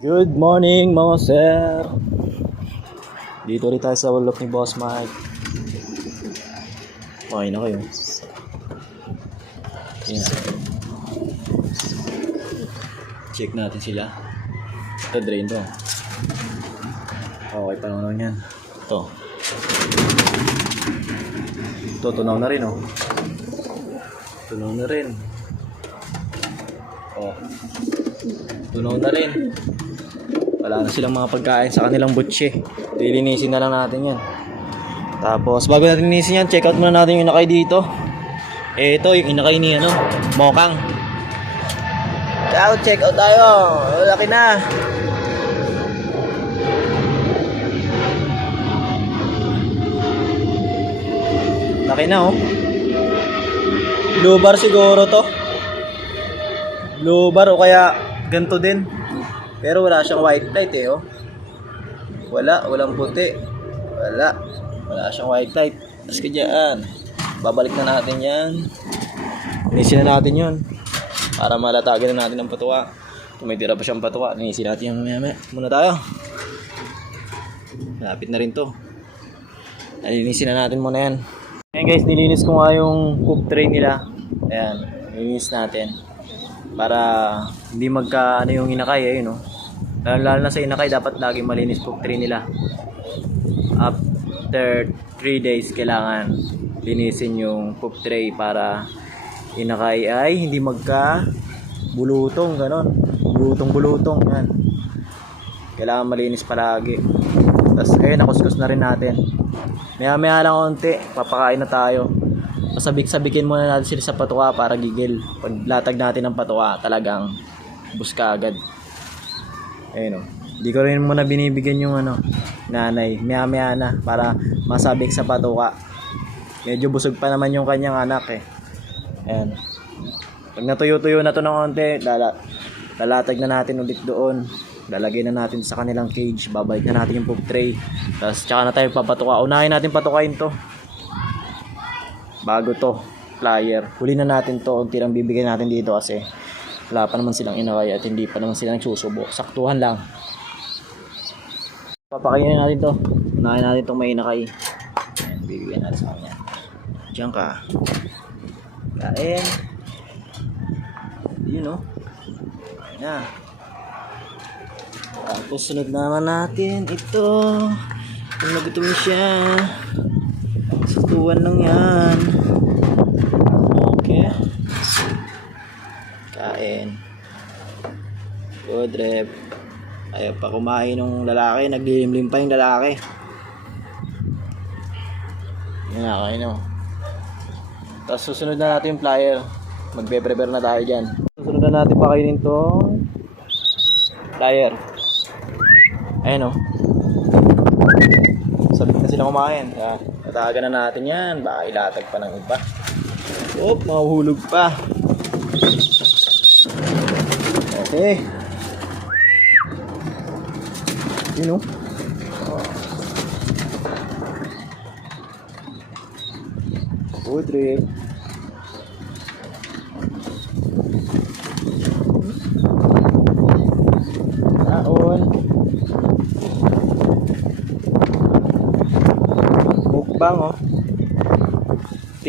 Good morning mga sir. Dito ulit tayo sa walok ni Boss Mike. Okay na kayo. Yan Check natin sila. Ito drain to. Okay pa naman yan. Ito. Ito tunaw na rin oh. Tunaw na rin. Oh Tunaw na rin wala na silang mga pagkain sa kanilang butche. Lilinisin na lang natin yan. Tapos, bago natin linisin yan, check out muna natin yung inakay dito. Ito, yung inakay ni, ano, Mokang. Ciao, check out tayo. Laki na. Laki na, oh. Blue bar siguro to. Blue bar o kaya ganto din. Pero wala siyang white light eh, oh. Wala, walang puti. Wala. Wala siyang white light. Tapos ka dyan. Babalik na natin yan. Linisin na natin yun. Para malatagin na natin ang patuwa. Kung may tira pa siyang patuwa, linisin natin yung mamaya Muna tayo. Malapit na rin to. Nalinisin na natin muna yan. Ayan guys, nilinis ko nga yung poop tray nila. Ayan, nilinis natin. Para hindi magka ano yung inakay eh, no? Lalo, lalo na sa inakay, dapat lagi malinis poop tray nila. After 3 days, kailangan linisin yung poop tray para inakay ay hindi magka bulutong, ganon. Bulutong-bulutong, yan. Kailangan malinis palagi. Tapos, ayun, nakuskus na rin natin. Maya-maya lang konti, papakain na tayo. Pasabik-sabikin muna natin sila sa patuwa para gigil. Pag latag natin ng patuwa, talagang buska agad. Ayun o. Hindi ko rin muna binibigyan yung ano, nanay. Maya-maya na para masabik sa patuwa. Medyo busog pa naman yung kanyang anak eh. Ayan. Pag natuyo-tuyo na to ng konti, lala, lalatag na natin ulit doon. Lalagay na natin sa kanilang cage. Babalik na natin yung poop tray. Tapos tsaka na tayo papatuka. Unahin natin patukain to. Bago to. Flyer. Huli na natin to. Unti lang bibigyan natin dito kasi wala pa naman silang inakay at hindi pa naman sila nagsusubo. Saktuhan lang. Papakainin natin to. Unahin natin itong may. Ayan, bibigyan natin sa kanya. Diyan ka. Kain. Yun o. Na. Tapos sunod naman natin ito. Kung nagutom siya. Sutuan lang yan. Okay. Kain. Good rep. Ayaw pa kumain ng lalaki. Naglilimlim pa yung lalaki. Yan na, kain o. Tapos susunod na natin yung flyer. Magbe-prepare na tayo dyan. Susunod na natin pakainin tong flyer. Ayan o. Na kumain. Kaya, natagan na natin yan. Baka ilatag pa ng iba. Oop, mahuhulog pa. Okay. Yun o. Good trip. Taon. Mukbang oh.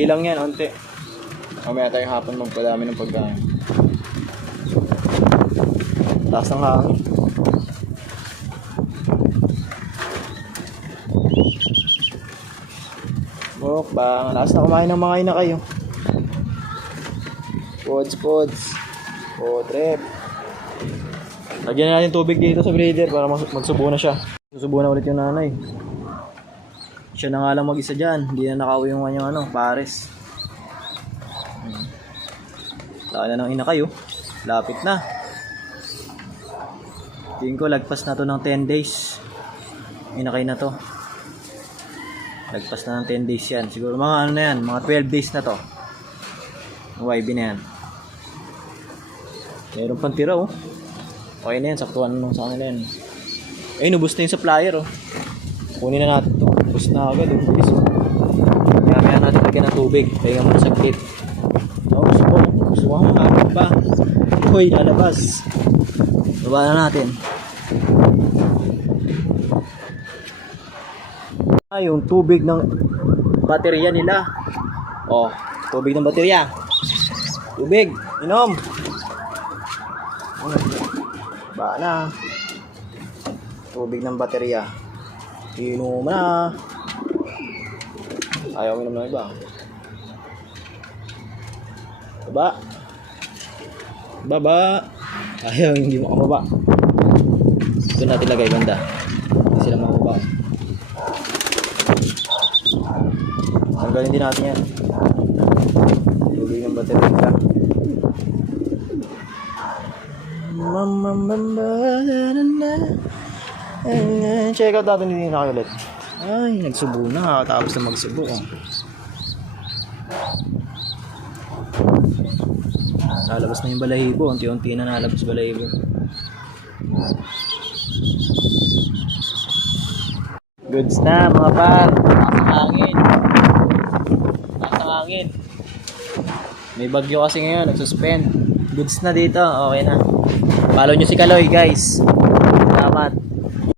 Ti lang yan, onti. Mamaya tayong hapon magpadami ng pagkain. Taas ng hangin. Mukbang. Lakas na kumain ng mga ina kayo. Pods, pods. Trip. Lagyan na natin tubig dito sa breeder para mag- magsubo na siya. Susubo na ulit yung nanay. Siya na nga lang mag-isa dyan. Hindi na nakauwi yung kanyang ano, pares. Hmm. Laka na ng ina kayo. Lapit na. Tingin ko lagpas na to ng 10 days. Inakay na to. Lagpas na ng 10 days yan. Siguro mga ano na yan, mga 12 days na to. YB na yan. Meron pang tira oh. Okay na yan, saktuhan nung sa kanila yan. Eh, nubos na yung supplier oh. Kunin na natin to. Ubus na agad. Bilis oh. Kaya kaya natin lagyan ng tubig. Pahinga muna saglit. Oh, gusto ko. Gusto ko mga pa. Uy, lalabas. Baba na natin. Ah, yung tubig ng baterya nila. Oh, tubig ng baterya. Tubig, inom. Ba na. Tubig ng baterya. Inom na. Ayaw minom ng iba. Baba. Baba. Ayaw, hindi mo kababa. Ito natin lagay banda. Hindi sila makababa. Tanggalin din natin yan. Tubig ng baterya ka. Check out natin din na ulit. Ay, nagsubo na. Tapos na magsubo. Oh. Lalabas na yung balahibo. Unti-unti na nalabas balahibo. Goods na mga par. Ng hangin. Ng hangin. May bagyo kasi ngayon. Nagsuspend. Goods na dito. Okay na. Follow nyo si Kaloy guys.